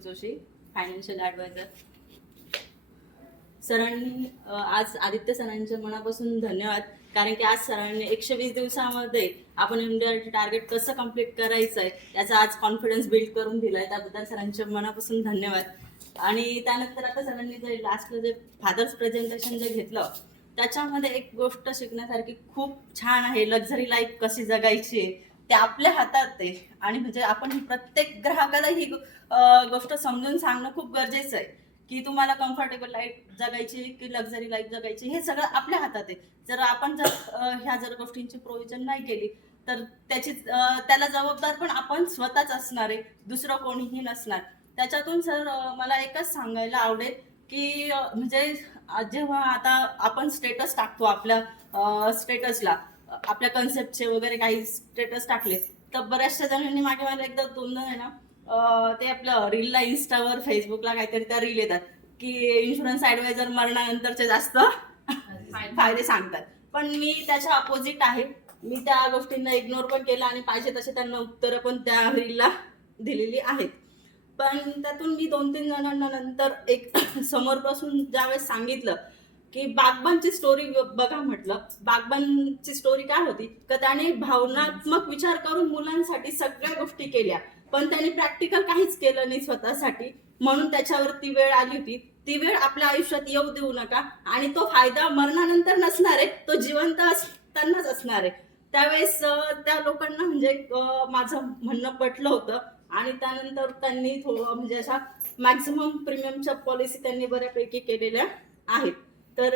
Joshi, financial adviser. सरांनी आज आदित्य सरांच्या मनापासून धन्यवाद, कारण की आज सरांनी 120 दिवसामध्ये आपण इंडिया टार्गेट कसं कंप्लीट करायचं आहे याचा आज कॉन्फिडन्स बिल्ड करून दिलाय. त्याबद्दल सरांच्या मनापासून धन्यवाद. आणि त्यानंतर आता सरांनी जे लास्टला जे फादर्स प्रेझेंटेशन जे घेतलं त्याच्यामध्ये एक गोष्ट शिकण्यासारखी खूप छान आहे. लक्झरी लाईफ कशी जगायची ते आपल्या हातात आहे. आणि म्हणजे आपण ही प्रत्येक ग्राहकाला ही गोष्ट समजून सांगणं खूप गरजेचं आहे की तुम्हाला कम्फर्टेबल लाईफ जगायची की लक्झरी लाईफ जगायची हे सगळं आपल्या हातात आहे. जर आपण ह्या गोष्टींची प्रोव्हिजन नाही केली तर त्याला जबाबदार पण आपण स्वतःच असणार आहे, दुसरं कोणीही नसणार. त्याच्यातून सर मला एकच सांगायला आवडेल की म्हणजे जेव्हा आता आपण स्टेटस टाकतो आपल्या स्टेटसला, आपल्या कन्सेप्टचे वगैरे काही स्टेटस टाकले तर बऱ्याचशा जणांनी मागे मला एकदा दोनदा आहे ना ते आपलं रीलला इन्स्टावर फेसबुकला काहीतरी त्या रील येतात की इन्शुरन्स ॲडवायझर मरणानंतरचे जास्त फायदे सांगतात. पण मी त्याच्या अपोजिट आहे. मी त्या गोष्टींना इग्नोर पण केलं आणि पाहिजे तसे त्यांना उत्तरं पण त्या रीलला दिलेली आहेत. पण त्यातून मी 2-3 जणांना नंतर एक समोर बसून ज्यावेळेस सांगितलं की बागबानची स्टोरी बघा, म्हटलं बागबानची स्टोरी काय होती का त्याने भावनात्मक विचार करून मुलांसाठी सगळ्या गोष्टी केल्या, पण त्यांनी प्रॅक्टिकल काहीच केलं नाही स्वतःसाठी. म्हणून त्याच्यावरती वेळ आली होती. ती वेळ आपल्या आयुष्यात येऊ देऊ नका. आणि तो फायदा मरणानंतर नसणार आहे, तो जिवंत असतानाच असणार आहे. त्यावेळेस त्या लोकांना म्हणजे माझं म्हणणं पटलं होतं आणि त्यानंतर त्यांनी थोडं म्हणजे अशा मॅक्झिमम प्रीमियमच्या पॉलिसी त्यांनी बऱ्यापैकी केलेल्या आहेत. तर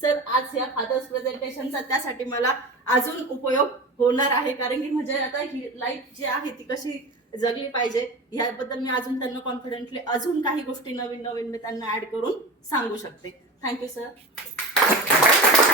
सर आज या फादर्स प्रेझेंटेशनचा त्यासाठी मला अजून उपयोग होणार आहे, कारण की म्हणजे आता ही लाईफ जी आहे ती कशी जगली पाहिजे याबद्दल मी अजून त्यांना कॉन्फिडेंटली अजून काही गोष्टी नवीन नवीन मी त्यांना ऍड करून सांगू शकते. Thank you sir.